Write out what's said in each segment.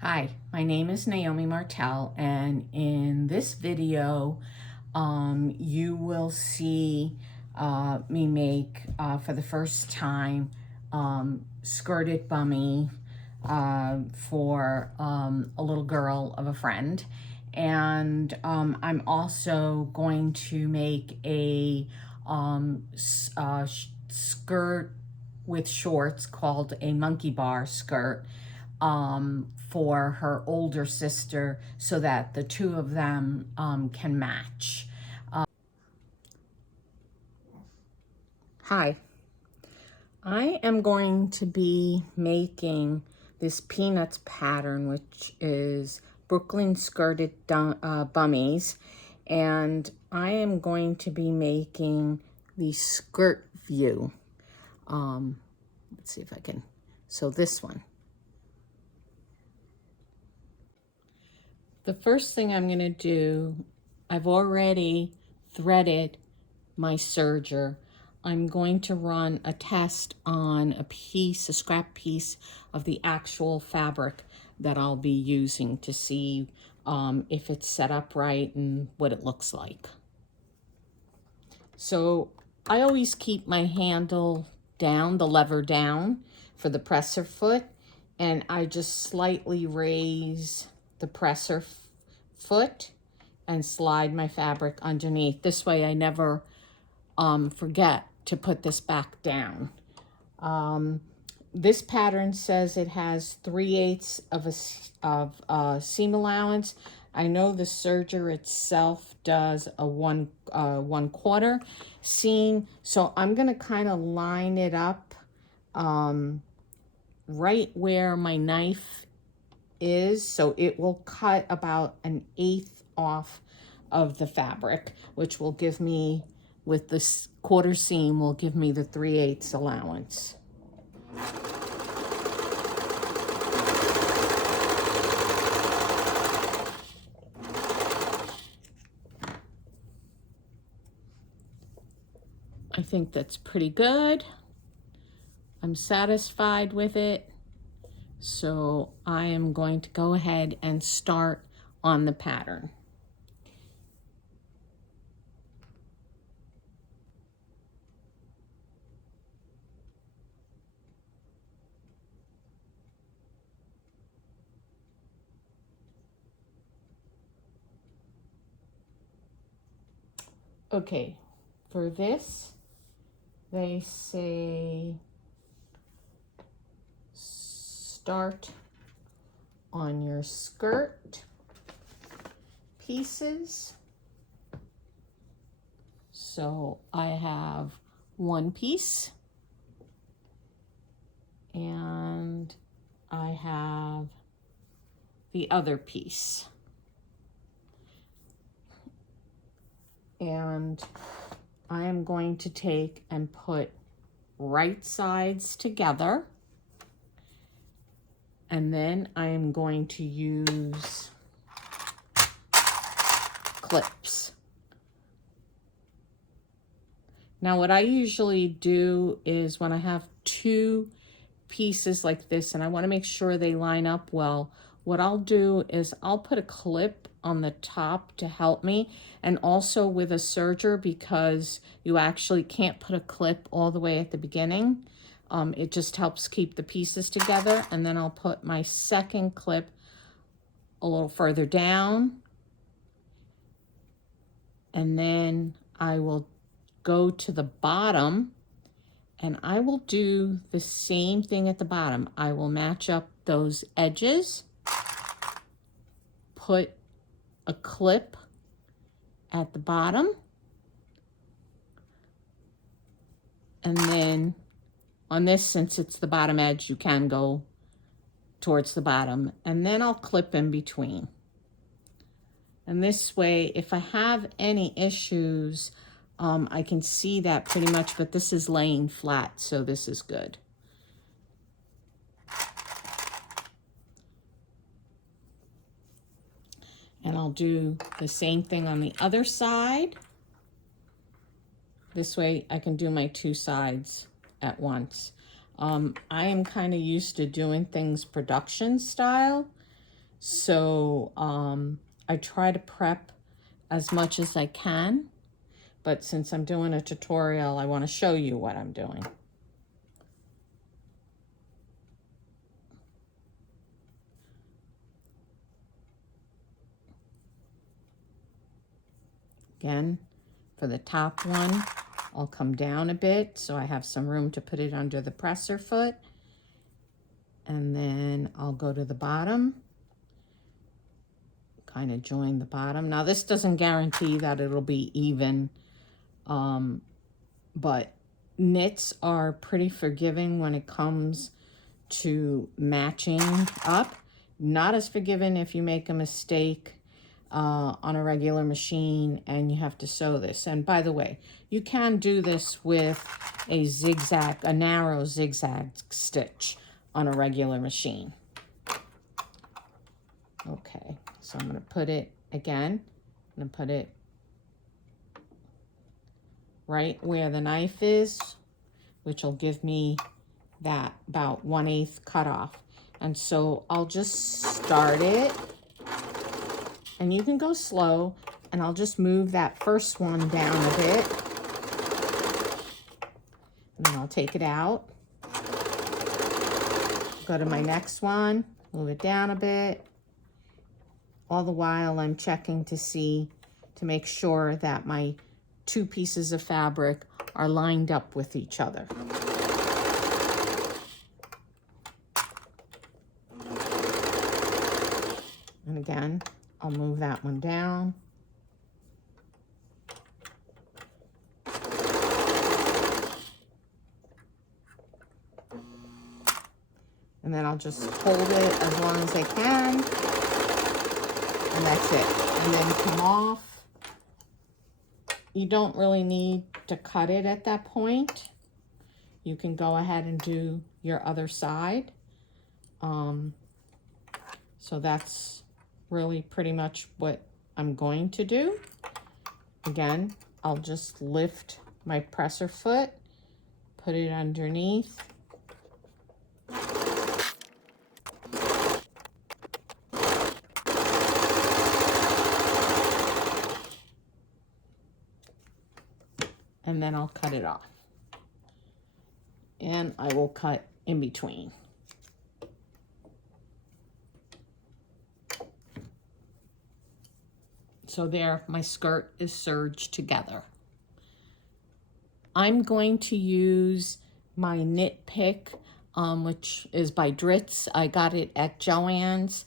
Hi, my name is Naomi Martell, and in this video, you will see me make, for the first time, skirted bummy for a little girl of a friend. And I'm also going to make a skirt with shorts called a monkey bar skirt for her older sister so that the two of them can match. Hi, I am going to be making this Peanuts pattern, which is Brooklyn Skirted Bummies, and I am going to be making the skirt view. Let's see if I can, so this one. The first thing I'm going to do, I've already threaded my serger. I'm going to run a test on a scrap piece of the actual fabric that I'll be using to see if it's set up right and what it looks like. So I always keep my handle down, the lever down for the presser foot, and I just slightly raise the presser foot and slide my fabric underneath. This way I never forget to put this back down. This pattern says it has 3/8 of a seam allowance. I know the serger itself does a 1/4 seam, so I'm gonna kind of line it up right where my knife is, so it will cut about 1/8 off of the fabric, which will give me, with this 1/4 seam, will give me the 3/8 allowance. I think that's pretty good. I'm satisfied with it. So I am going to go ahead and start on the pattern. Okay, for this, they say start on your skirt pieces. So I have one piece and I have the other piece. And I am going to take and put right sides together. And then I am going to use clips. Now what I usually do is when I have two pieces like this and I want to make sure they line up well, what I'll do is I'll put a clip on the top to help me, and also with a serger, because you actually can't put a clip all the way at the beginning. It just helps keep the pieces together. And then I'll put my second clip a little further down, and then I will go to the bottom and I will do the same thing at the bottom. I will match up those edges, put a clip at the bottom, and then on this, since it's the bottom edge, you can go towards the bottom, and then I'll clip in between. And this way, if I have any issues, I can see that pretty much, but this is laying flat, so this is good. And I'll do the same thing on the other side. This way I can do my two sides at once. I am kind of used to doing things production style, So I try to prep as much as I can, but since I'm doing a tutorial, I want to show you what I'm doing. Again, for the top one, I'll come down a bit so I have some room to put it under the presser foot. And then I'll go to the bottom, kind of join the bottom. Now this doesn't guarantee that it'll be even, but knits are pretty forgiving when it comes to matching up. Not as forgiving if you make a mistake on a regular machine and you have to sew this. And by the way, you can do this with a zigzag, a narrow zigzag stitch on a regular machine. Okay, so I'm going to put it again. I'm going to put it right where the knife is, which will give me that about 1/8 cut off. And so I'll just start it, and you can go slow, and I'll just move that first one down a bit, and then I'll take it out, go to my next one, move it down a bit. All the while I'm checking to make sure that my two pieces of fabric are lined up with each other. And again, I'll move that one down. And then I'll just hold it as long as I can. And that's it. And then come off. You don't really need to cut it at that point. You can go ahead and do your other side. So that's really pretty much what I'm going to do. Again, I'll just lift my presser foot, put it underneath. And then I'll cut it off. And I will cut in between. So there, my skirt is serged together. I'm going to use my knit pick, which is by Dritz. I got it at Joann's.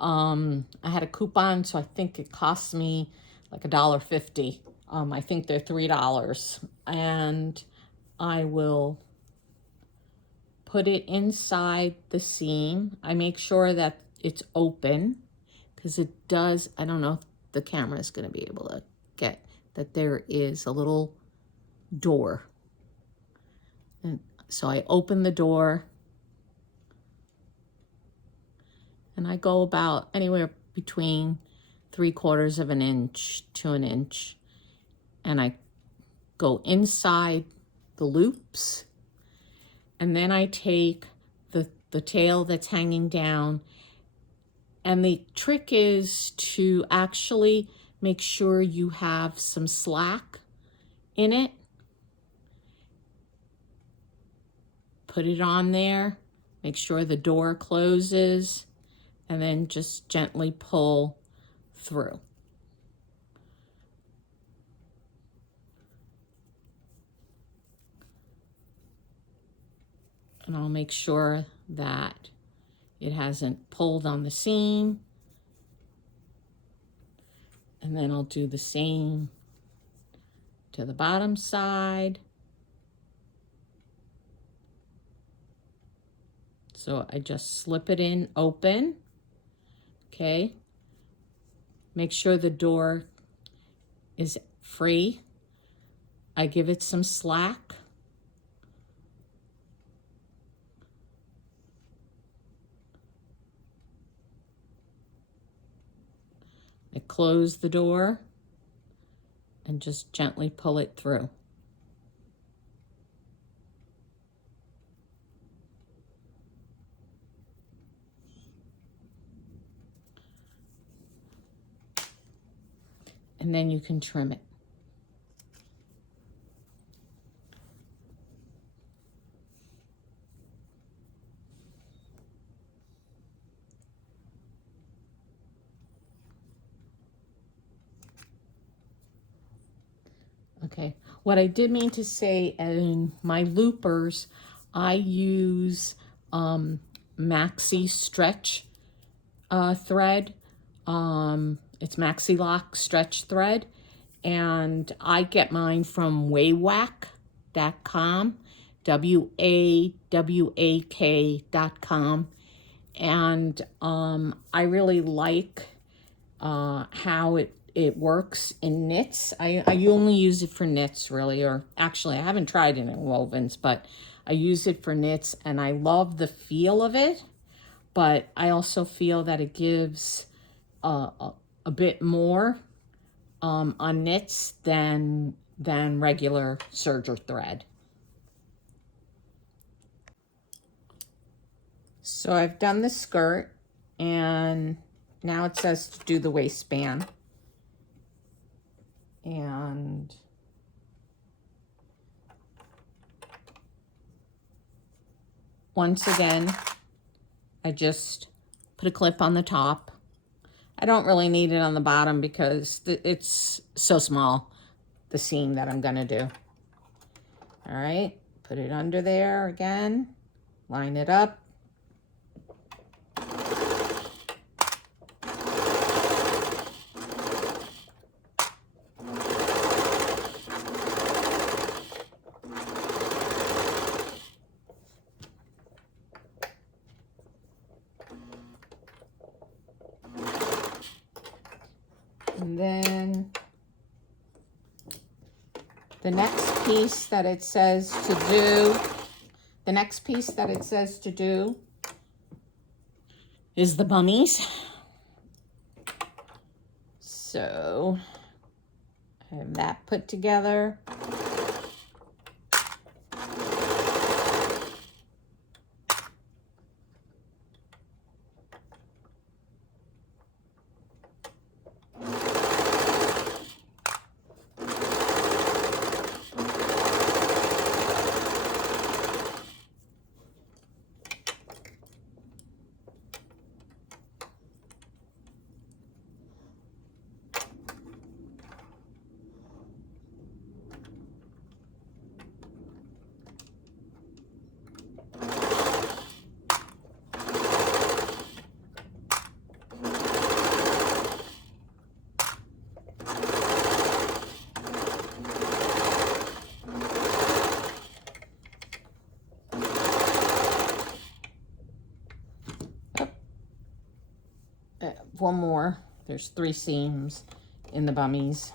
I had a coupon, so I think it cost me like $1.50. I think they're $3. And I will put it inside the seam. I make sure that it's open, because it does, I don't know if the camera is going to be able to get that there is a little door. And so I open the door, and I go about anywhere between 3/4 of an inch to an inch, and I go inside the loops, and then I take the tail that's hanging down. And the trick is to actually make sure you have some slack in it. Put it on there, make sure the door closes, and then just gently pull through. And I'll make sure that it hasn't pulled on the seam. And then I'll do the same to the bottom side. So I just slip it in open, okay? Make sure the door is free. I give it some slack. I close the door and just gently pull it through. and then you can trim it. Okay, what I did mean to say, in my loopers, I use Maxi stretch thread. It's Maxi-Lock stretch thread, and I get mine from Wawak.com, WAWAK.com, and I really like how it works in knits. I only use it for knits, really, or actually I haven't tried it in wovens, but I use it for knits, and I love the feel of it, but I also feel that it gives a bit more on knits than regular Serger thread. So I've done the skirt, and now it says to do the waistband. And once again, I just put a clip on the top. I don't really need it on the bottom because it's so small, the seam that I'm gonna do. All right, put it under there again, line it up. And then the next piece that it says to do, is the bummies. So I have that put together. One more. There's 3 seams in the bummies.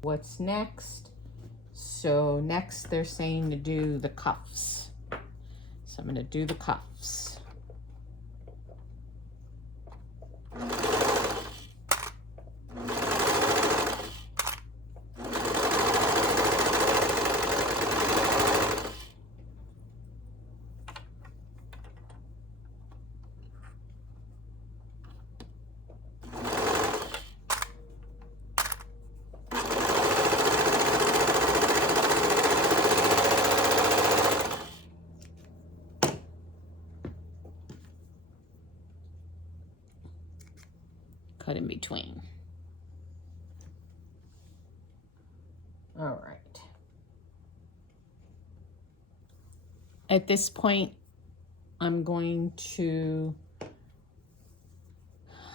What's next? So next they're saying to do the cuffs. So I'm going to do the cuffs. Cut in between. All right. At this point, I'm going to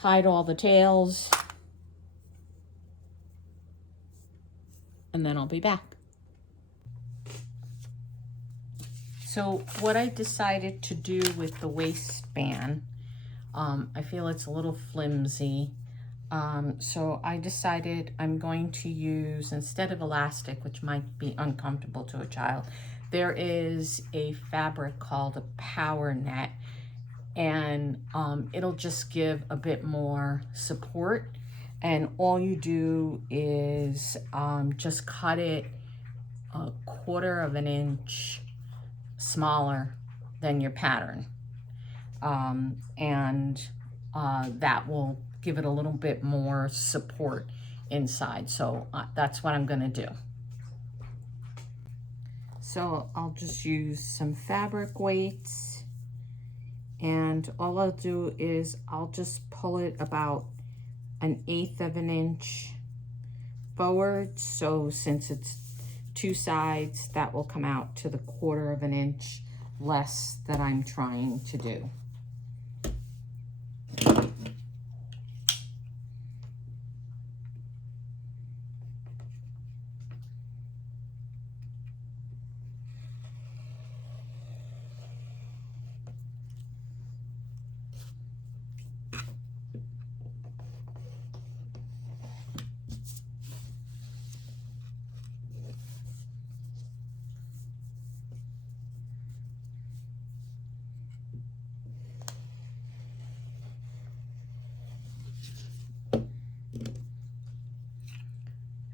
hide all the tails, and then I'll be back. So what I decided to do with the waistband, I feel it's a little flimsy. So I decided I'm going to use, instead of elastic, which might be uncomfortable to a child, there is a fabric called a power net, and it'll just give a bit more support. And all you do is just cut it 1/4 of an inch smaller than your pattern. That will give it a little bit more support inside. So that's what I'm gonna do. So I'll just use some fabric weights, and all I'll do is I'll just pull it about 1/8 of an inch forward. So since it's 2 sides, that will come out to the 1/4 of an inch less that I'm trying to do.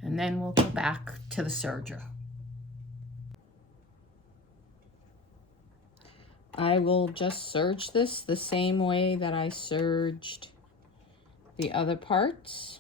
And then we'll go back to the serger. I will just serge this the same way that I serged the other parts.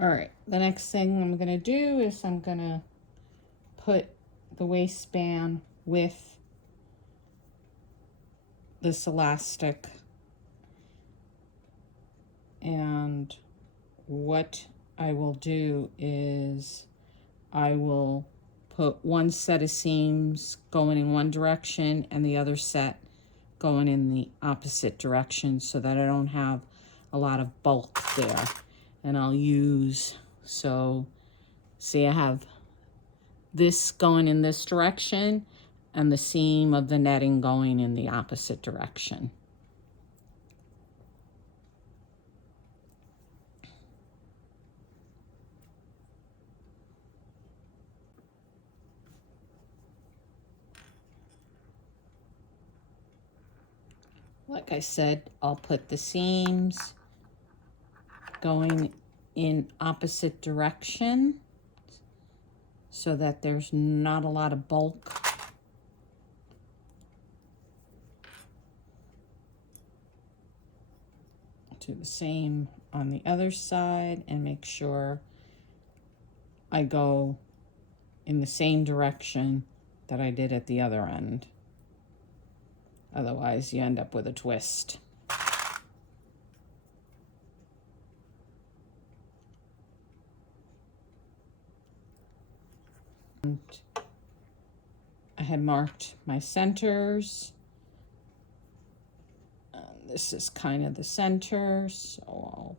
All right, the next thing I'm gonna do is I'm gonna put the waistband with this elastic, and what I will do is I will put one set of seams going in one direction and the other set going in the opposite direction, so that I don't have a lot of bulk there. And I'll use, so see, I have this going in this direction and the seam of the netting going in the opposite direction. Like I said, I'll put the seams going in opposite direction so that there's not a lot of bulk. Do the same on the other side and make sure I go in the same direction that I did at the other end. Otherwise, you end up with a twist. And I had marked my centers. This is kind of the center, so I'll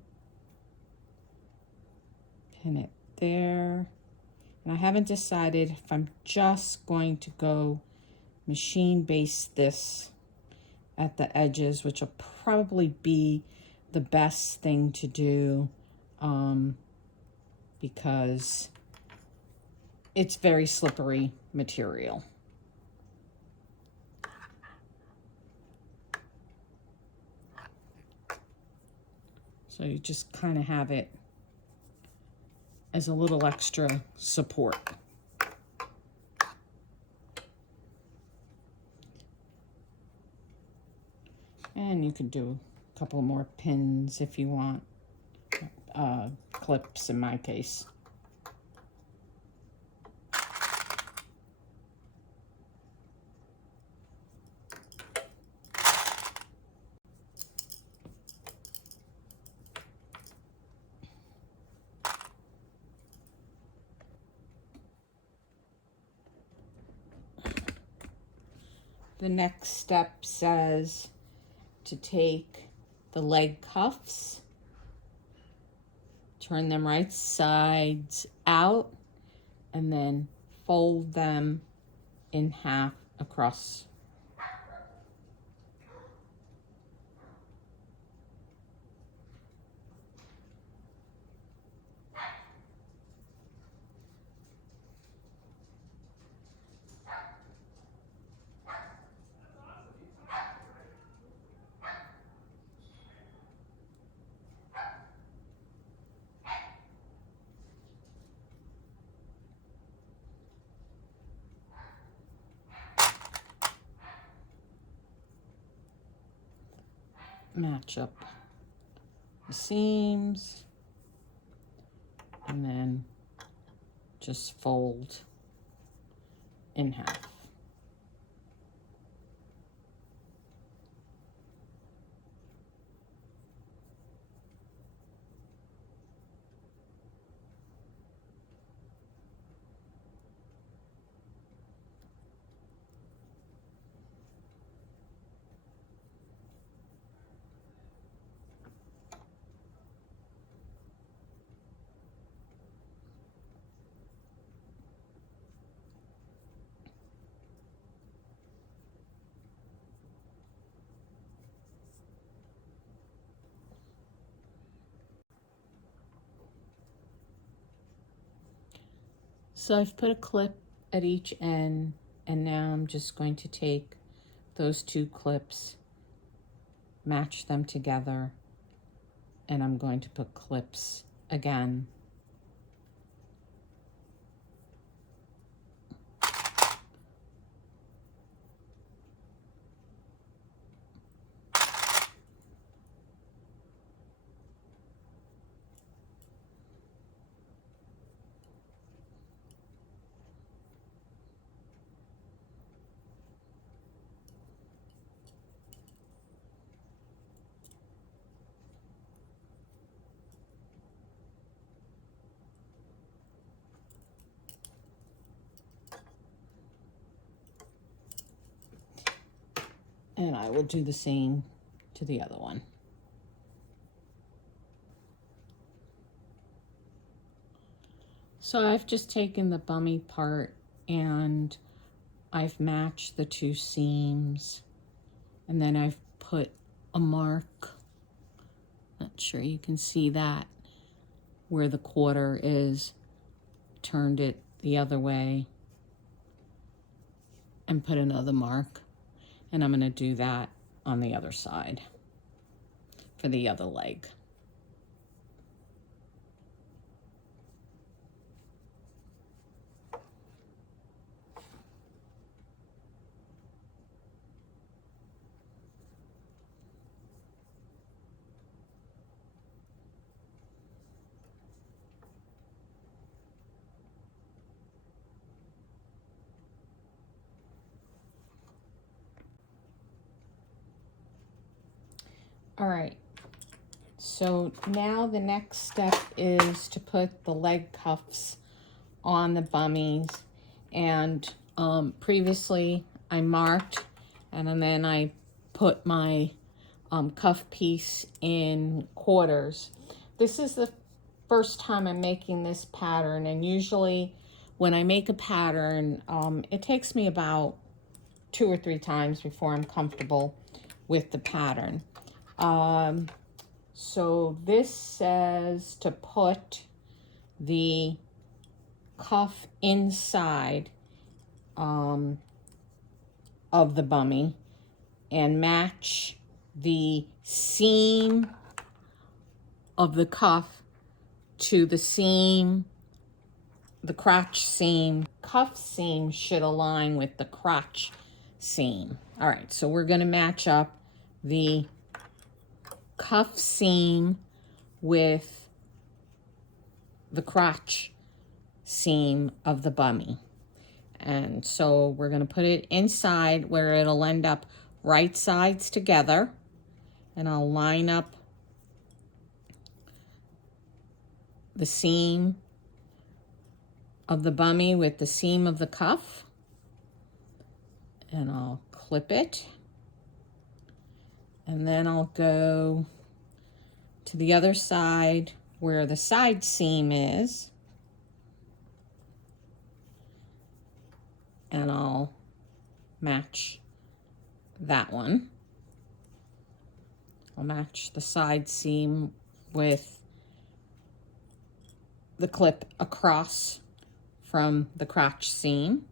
pin it there. And I haven't decided if I'm just going to go machine baste this at the edges, which will probably be the best thing to do, because it's very slippery material. So you just kind of have it as a little extra support. And you could do a couple more pins if you want, clips in my case. The next step says to take the leg cuffs, turn them right sides out, and then fold them in half across. Match up the seams and then just fold in half. So I've put a clip at each end, and now I'm just going to take those two clips, match them together, and I'm going to put clips again. And I will do the same to the other one. So I've just taken the bummy part and I've matched the two seams, and then I've put a mark, not sure you can see that, where the quarter is, turned it the other way, and put another mark. And I'm going to do that on the other side for the other leg. All right, so now the next step is to put the leg cuffs on the bummies. And previously I marked, and then I put my cuff piece in quarters. This is the first time I'm making this pattern, and usually when I make a pattern, it takes me about 2 or 3 times before I'm comfortable with the pattern. So this says to put the cuff inside of the bummy and match the seam of the cuff to the seam, the crotch seam. Cuff seam should align with the crotch seam. All right, so we're going to match up the cuff seam with the crotch seam of the bummy. And so we're going to put it inside where it'll end up right sides together, and I'll line up the seam of the bummy with the seam of the cuff, and I'll clip it, And then I'll go to the other side where the side seam is. And I'll match that one. I'll match the side seam with the clip across from the crotch seam.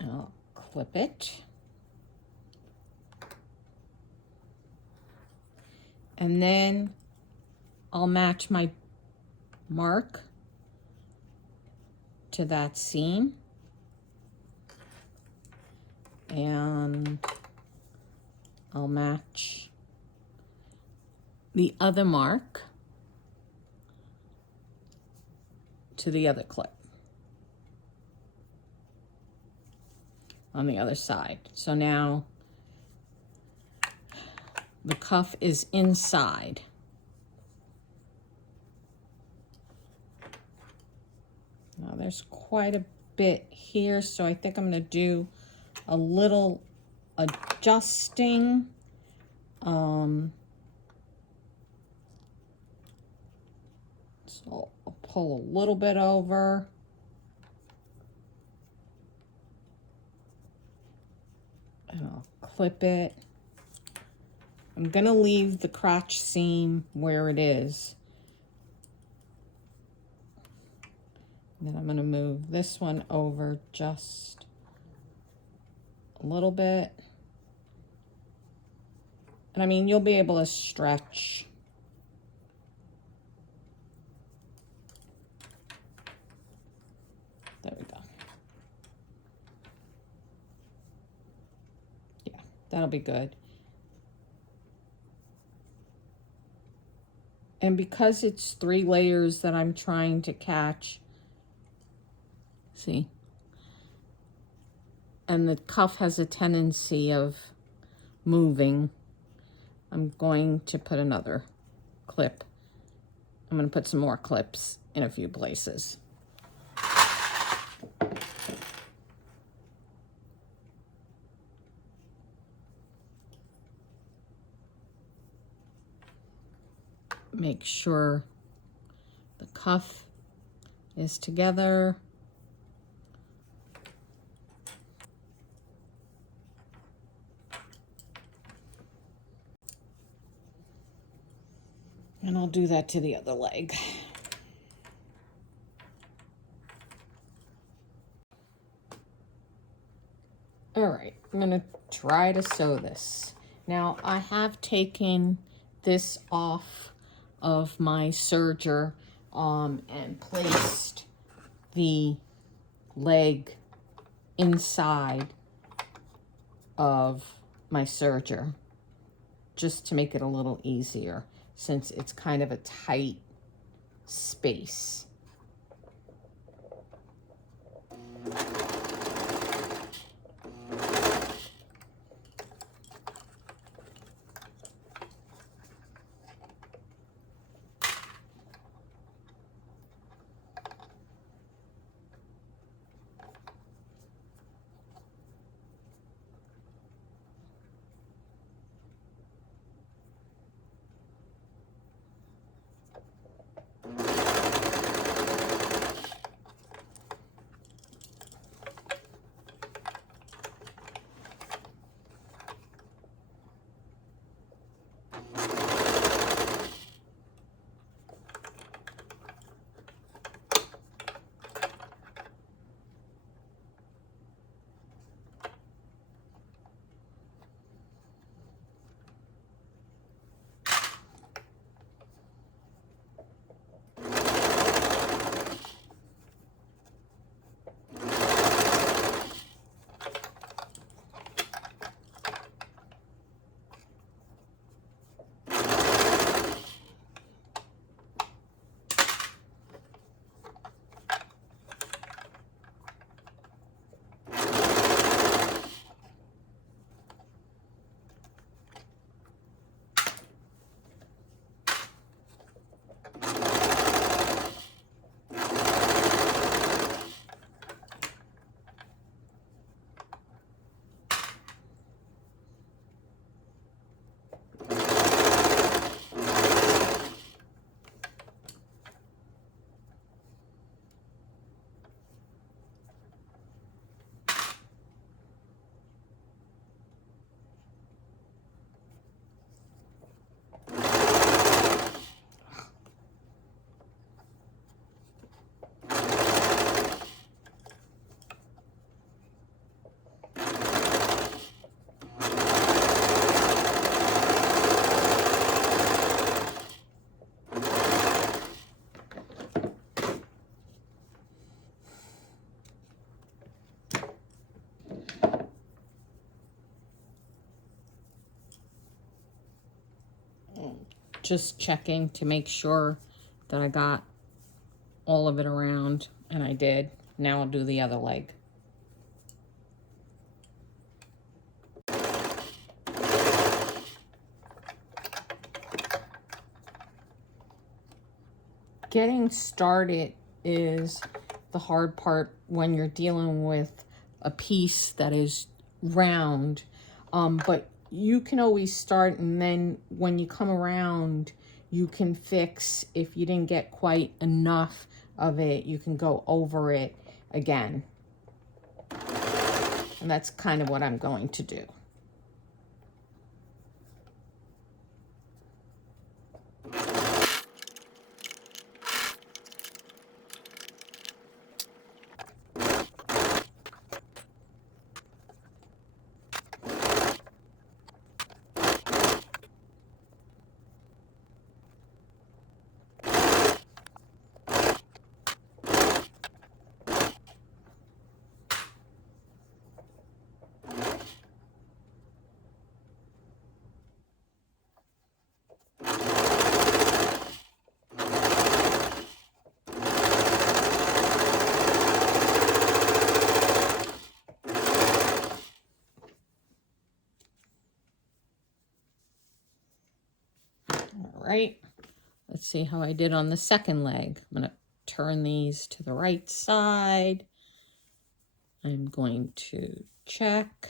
And I'll clip it. And then I'll match my mark to that seam. And I'll match the other mark to the other clip on the other side. So now the cuff is inside. Now there's quite a bit here, so I think I'm going to do a little adjusting. So I'll pull a little bit over. And I'll clip it. I'm going to leave the crotch seam where it is. And then I'm going to move this one over just a little bit. And I mean, you'll be able to stretch. There we go. Yeah, that'll be good. And because it's 3 layers that I'm trying to catch, see, and the cuff has a tendency of moving, I'm going to put another clip. I'm going to put some more clips in a few places. Make sure the cuff is together. And I'll do that to the other leg. All right, I'm gonna try to sew this. Now I have taken this off of my serger and placed the leg inside of my serger just to make it a little easier, since it's kind of a tight space. just checking to make sure that I got all of it around, and I did. Now I'll do the other leg. Getting started is the hard part when you're dealing with a piece that is round, but you can always start, and then when you come around, you can fix. If you didn't get quite enough of it, you can go over it again. And that's kind of what I'm going to do. Right, let's see how I did on the second leg. I'm going to turn these to the right side. I'm going to check.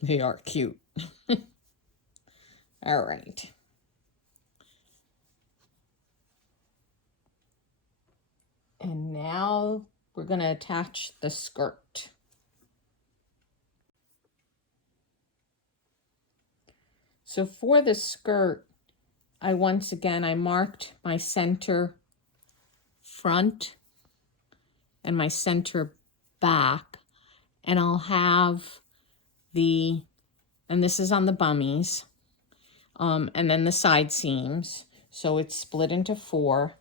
They are cute. All right. And now we're going to attach the skirt. So for the skirt, I marked my center front and my center back, and I'll have and this is on the bummies, and then the side seams. So it's split into 4.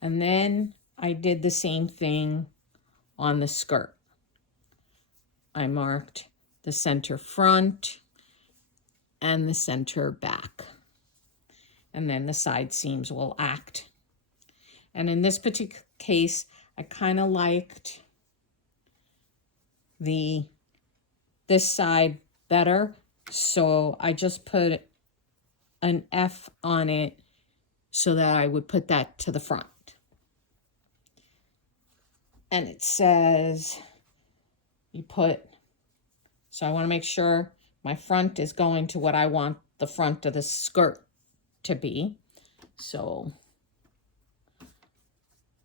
And then I did the same thing on the skirt. I marked the center front and the center back. And then the side seams will act. And in this particular case, I kind of liked this side better. So I just put an F on it so that I would put that to the front. And it says so I want to make sure my front is going to what I want the front of the skirt to be. So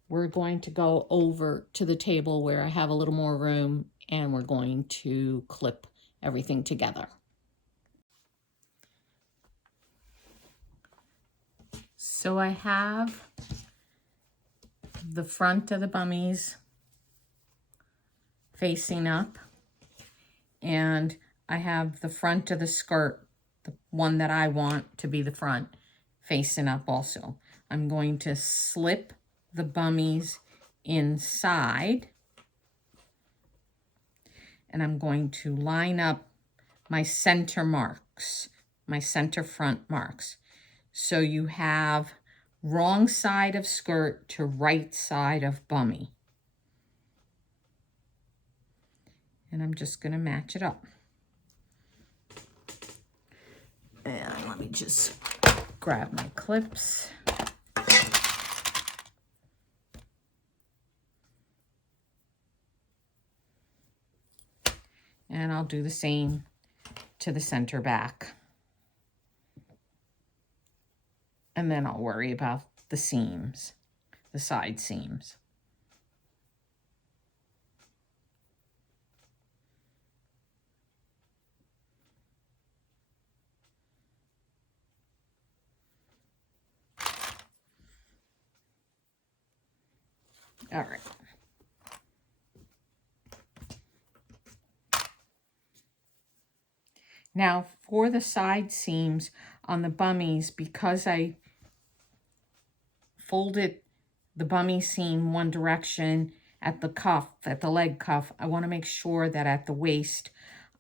we're going to go over to the table where I have a little more room, and we're going to clip everything together. So I have the front of the bummies facing up, and I have the front of the skirt, the one that I want to be the front, facing up also. I'm going to slip the bummies inside, and I'm going to line up my center marks, my center front marks. So you have wrong side of skirt to right side of bummy. And I'm just going to match it up. And let me just grab my clips. And I'll do the same to the center back. And then I'll worry about the seams, the side seams. All right. Now for the side seams on the bummies, because I folded the bummy seam one direction at the cuff, at the leg cuff, I want to make sure that at the waist,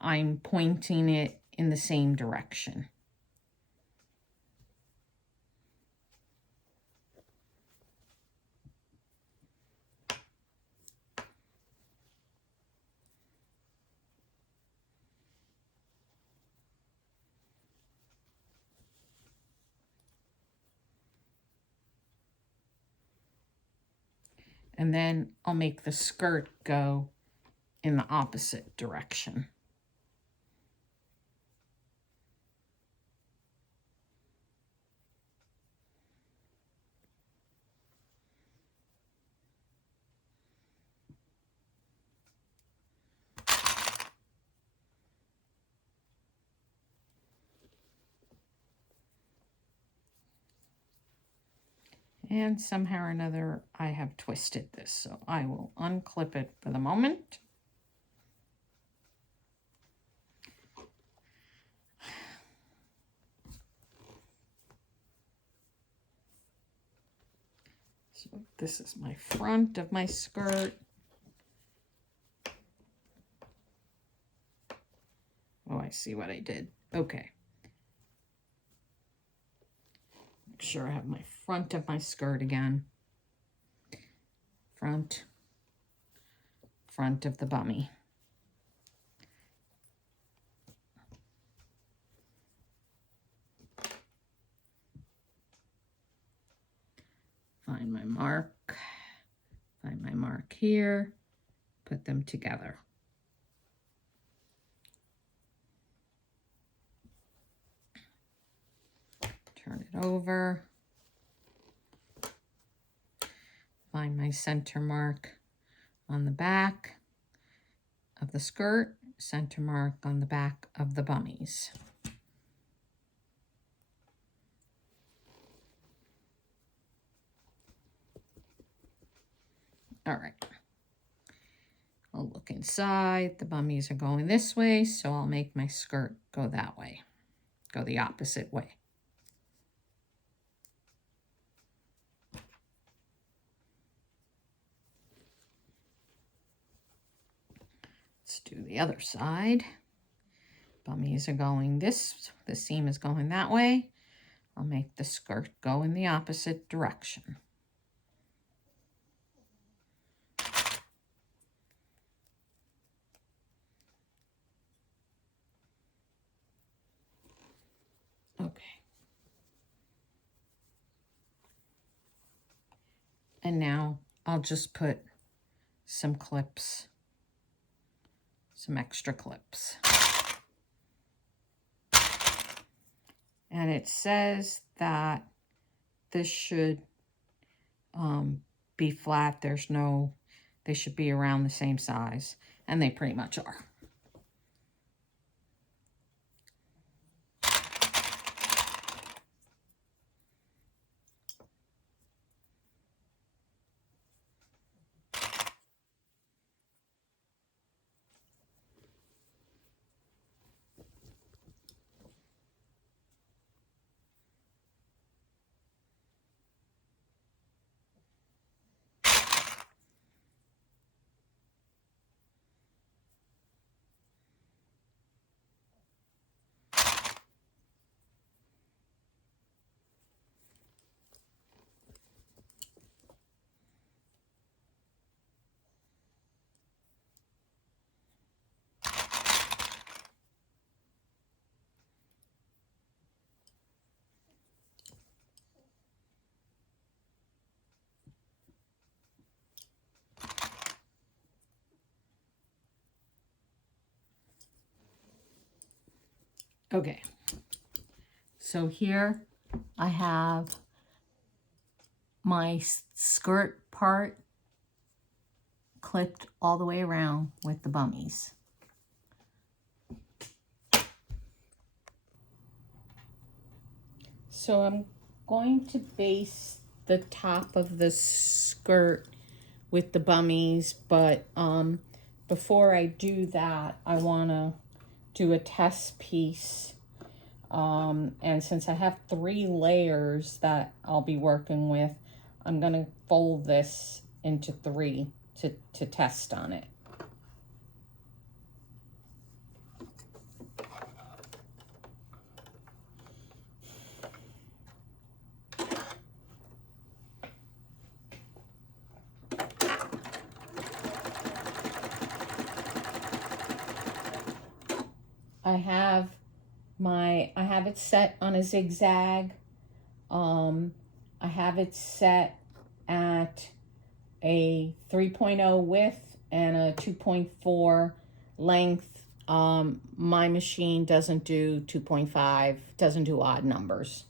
I'm pointing it in the same direction. And then I'll make the skirt go in the opposite direction. And somehow or another, I have twisted this, so I will unclip it for the moment. So this is my front of my skirt. Oh, I see what I did. Okay. Make sure I have my front of my skirt again. Front of the bummy. Find my mark here, put them together. Turn it over. Find my center mark on the back of the skirt, center mark on the back of the bummies. All right. I'll look inside. The bummies are going this way, so I'll make my skirt go that way, go the opposite way. Let's do the other side. Bummies are going this, the seam is going that way. I'll make the skirt go in the opposite direction. Okay. And now I'll just put some clips, some extra clips. And it says that this should be flat. There's no, they should be around the same size, and they pretty much are. Okay, so here I have my skirt part clipped all the way around with the bummies. So I'm going to base the top of the skirt with the bummies, but before I do that, I want to do a test piece. And since I have 3 layers that I'll be working with, I'm going to fold this into 3 to test on it. I have it set on a zigzag. I have it set at a 3.0 width and a 2.4 length. My machine doesn't do 2.5, doesn't do odd numbers.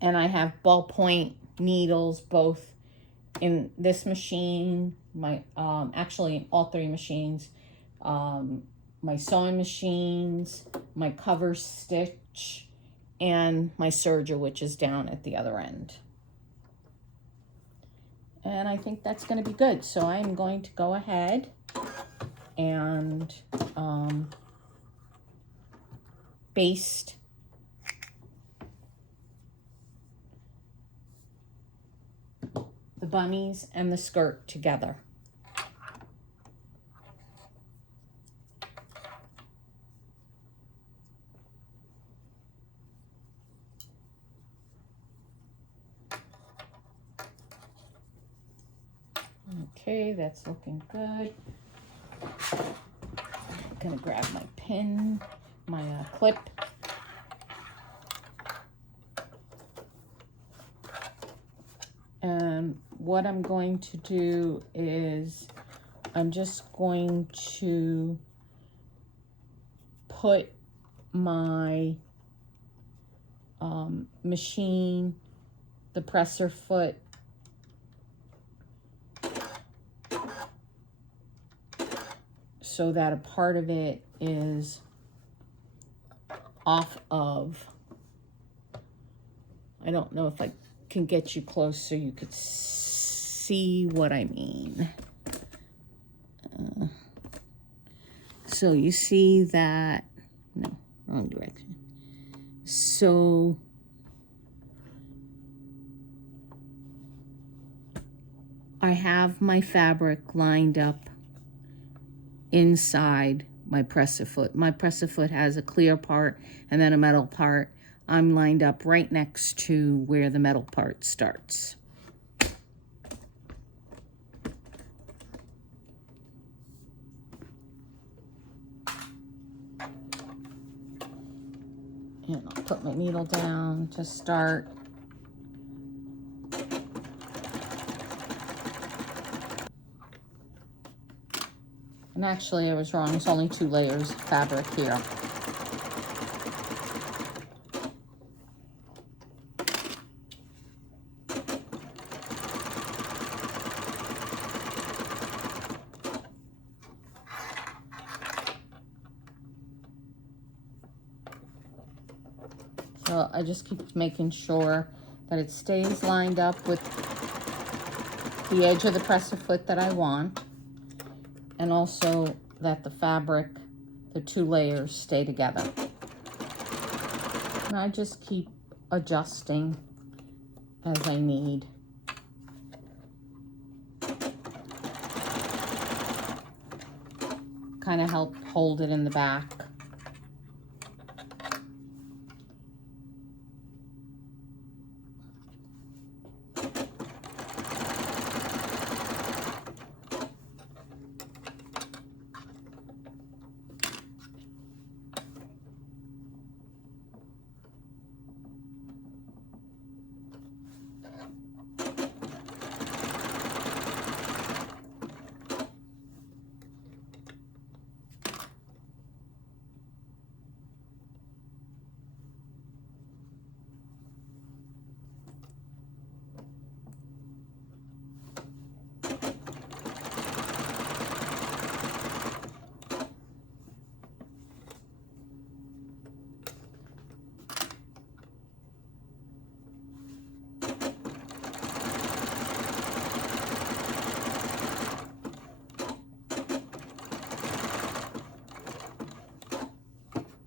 And I have ballpoint needles both in this machine, actually in all three machines, my sewing machines, my cover stitch, and my serger, which is down at the other end. And I think that's going to be good. So I'm going to go ahead and baste the bunnies and the skirt together. Okay, that's looking good. I'm gonna grab my pin, my clip. And what I'm going to do is I'm just going to put my machine, the presser foot, so that a part of it is off of, I don't know if I can get you close so you could see what I mean. So you see that, no, wrong direction. So I have my fabric lined up inside my presser foot. My presser foot has a clear part and then a metal part. I'm lined up right next to where the metal part starts. And I'll put my needle down to start. And actually, I was wrong. There's only 2 layers of fabric here. So I just keep making sure that it stays lined up with the edge of the presser foot that I want. And also that the fabric, the 2 layers, stay together. And I just keep adjusting as I need. Kind of help hold it in the back.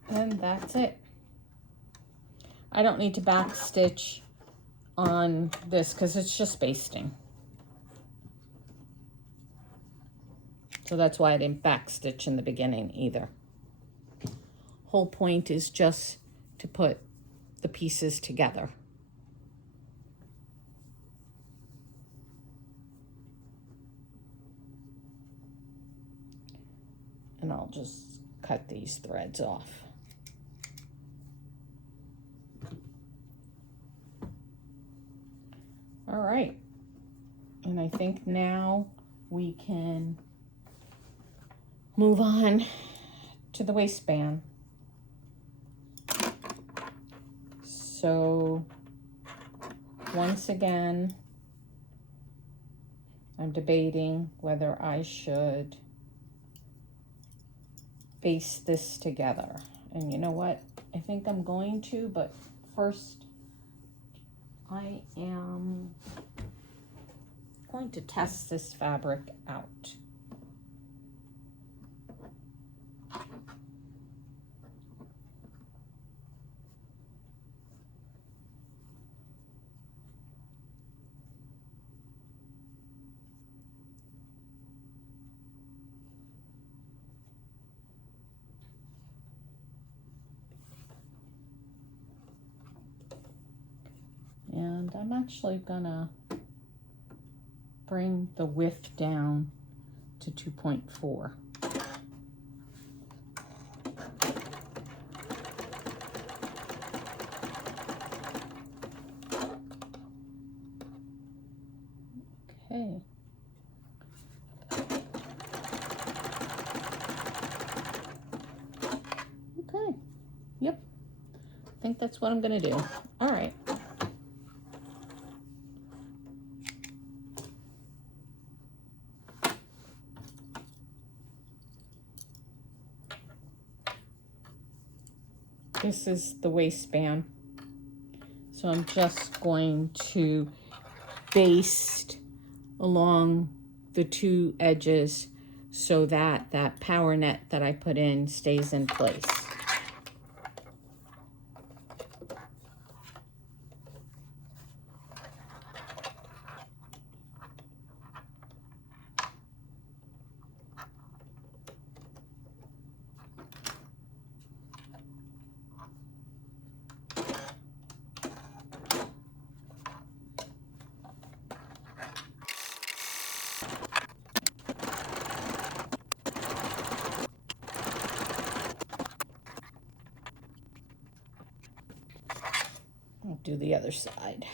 And that's it. I don't need to back stitch on this because it's just basting. So that's why I didn't back stitch in the beginning either. Whole point is just to put the pieces together. And I'll just cut these threads off. All right, and I think now we can move on to the waistband. So once again, I'm debating whether I should baste this together. And you know what? I think I'm going to, but first I am going to test this fabric out. And I'm actually gonna bring the width down to 2.4. Okay. Okay. Yep. I think that's what I'm gonna do. All right. This is the waistband. So I'm just going to baste along the two edges so that that power net that I put in stays in place. I'll do the other side.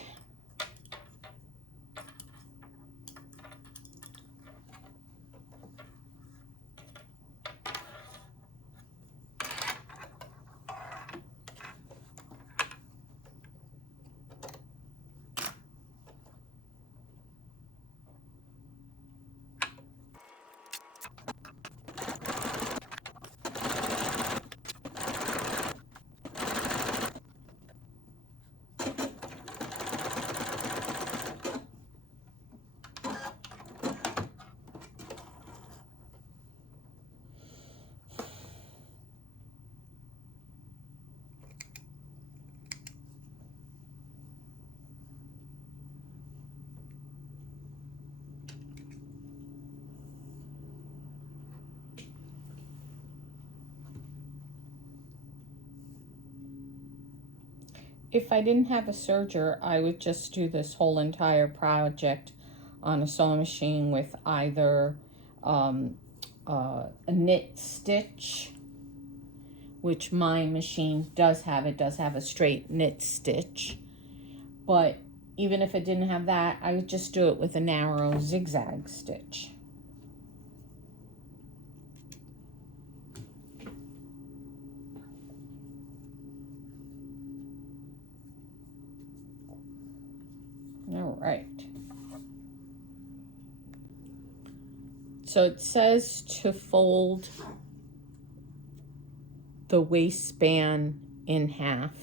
If I didn't have a serger, I would just do this whole entire project on a sewing machine with either a knit stitch, which my machine does have. It does have a straight knit stitch. But even if it didn't have that, I would just do it with a narrow zigzag stitch. All right. So it says to fold the waistband in half.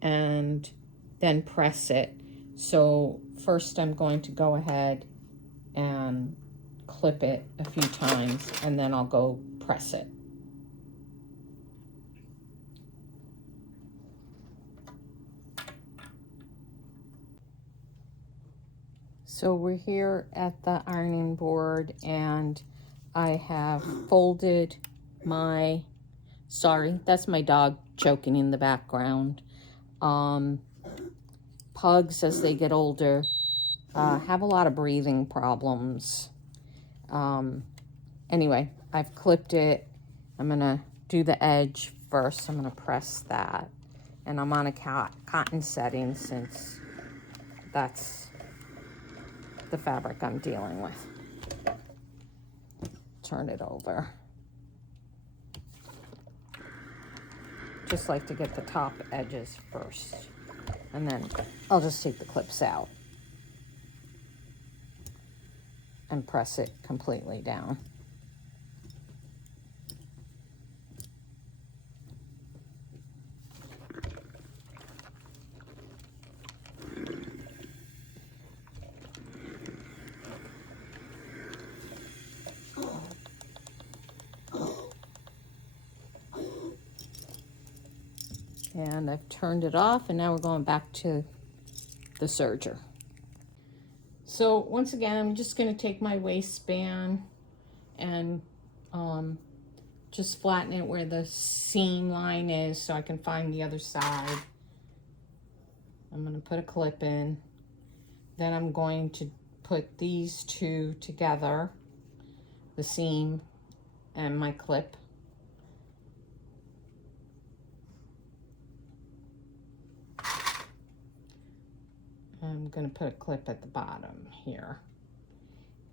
And then press it. So first I'm going to go ahead and clip it a few times, and then I'll go press it. So we're here at the ironing board, and I have folded my, sorry, that's my dog choking in the background. Pugs, as they get older, have a lot of breathing problems. Anyway, I've clipped it. I'm gonna do the edge first. I'm gonna press that, and I'm on a cotton setting since that's the fabric I'm dealing with. Turn it over. Just like to get the top edges first, and then I'll just take the clips out and press it completely down. And I've turned it off, and now we're going back to the serger. So once again, I'm just going to take my waistband and just flatten it where the seam line is so I can find the other side. I'm going to put a clip in. Then I'm going to put these two together, the seam and my clip. I'm going to put a clip at the bottom here.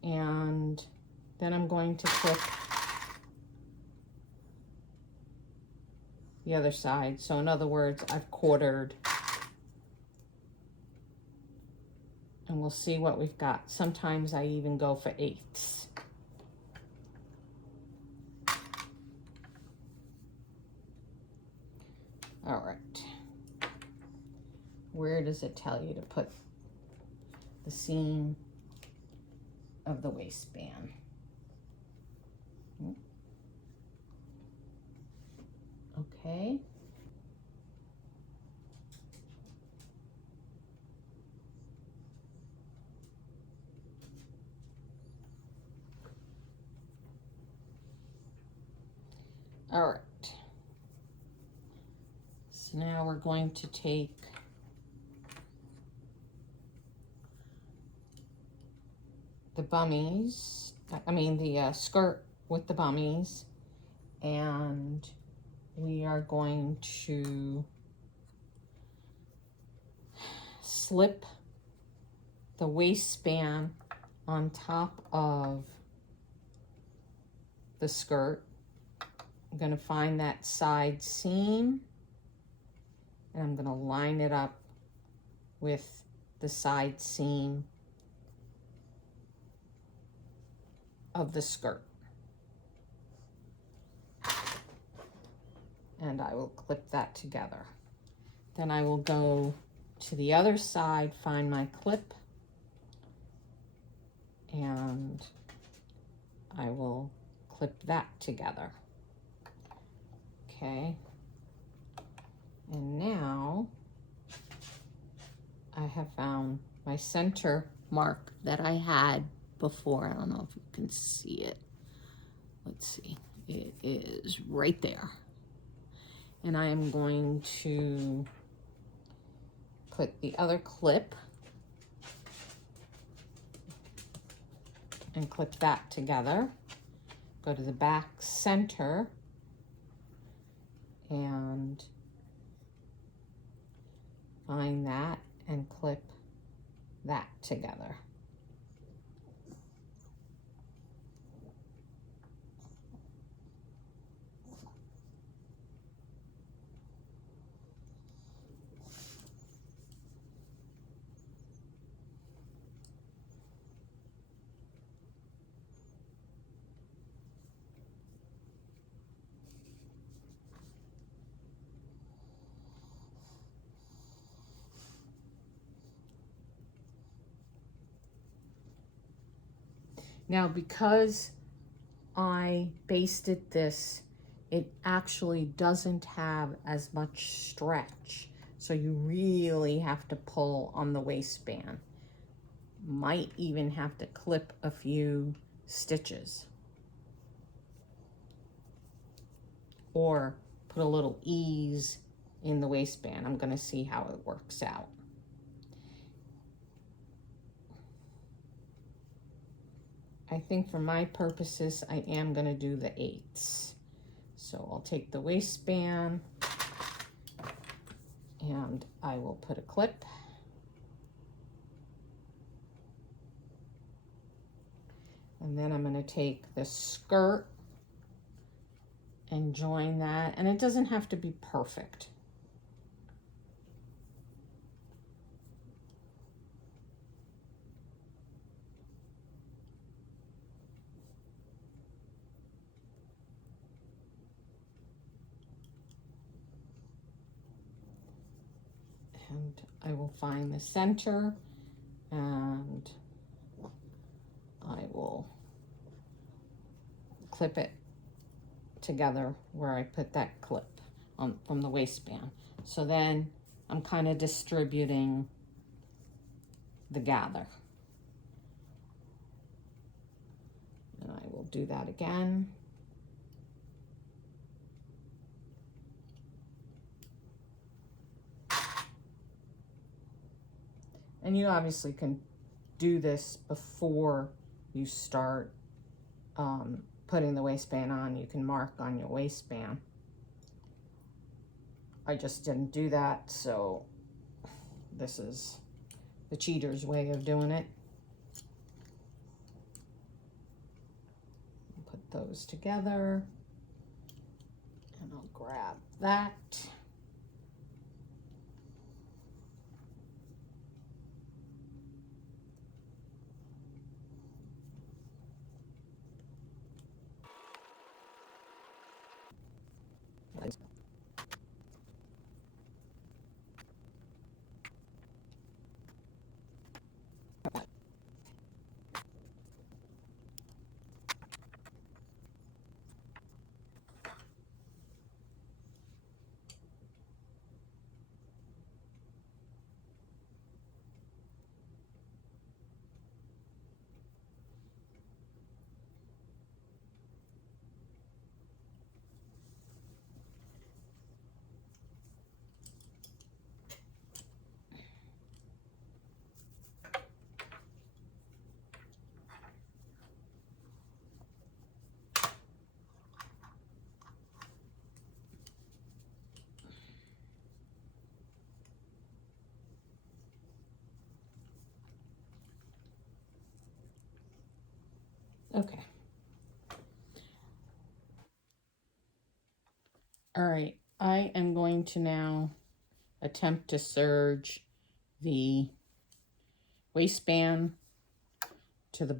And then I'm going to clip the other side. So in other words, I've quartered. And we'll see what we've got. Sometimes I even go for 8ths. All right. Where does it tell you to put the seam of the waistband? Okay. All right. So now we're going to take the bummies, the skirt with the bummies, and we are going to slip the waistband on top of the skirt. I'm going to find that side seam, and I'm going to line it up with the side seam of the skirt. And I will clip that together. Then I will go to the other side, find my clip, and I will clip that together. Okay. And now I have found my center mark that I had before. I don't know if you can see it. Let's see. It is right there. And I am going to put the other clip and clip that together. Go to the back center and find that and clip that together. Now, because I basted this, it actually doesn't have as much stretch. So you really have to pull on the waistband. might even have to clip a few stitches or put a little ease in the waistband. I'm going to see how it works out. I think for my purposes, I am going to do the 8s. So I'll take the waistband and I will put a clip. And then I'm going to take the skirt and join that. And it doesn't have to be perfect. And I will find the center and I will clip it together where I put that clip on from the waistband. So then I'm kind of distributing the gather. And I will do that again. And you obviously can do this before you start putting the waistband on. You can mark on your waistband. I just didn't do that, so this is the cheater's way of doing it. Put those together, and I'll grab that. Okay. All right, I am going to now attempt to serge the waistband to the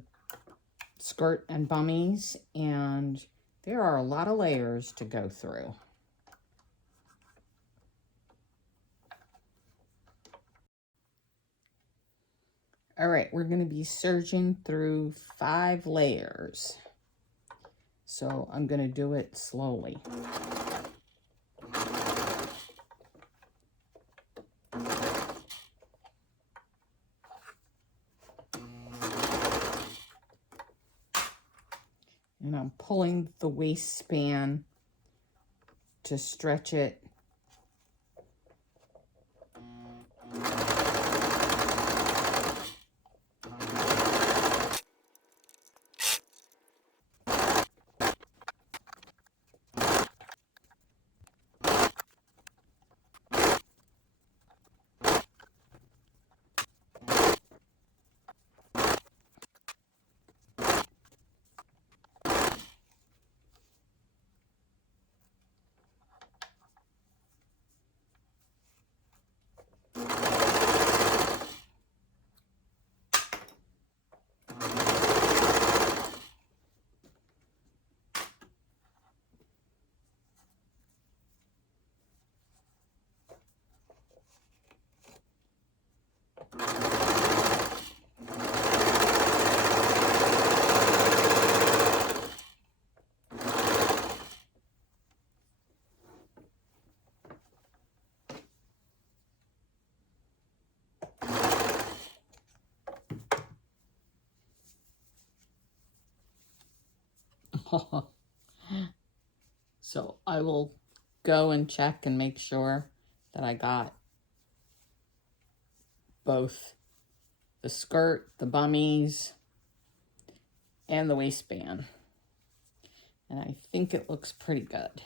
skirt and bummies, and there are a lot of layers to go through. All right, we're going to be serging through 5 layers. So I'm going to do it slowly. And I'm pulling the waistband to stretch it. So I will go and check and make sure that I got both the skirt, the bummies, and the waistband. And I think it looks pretty good.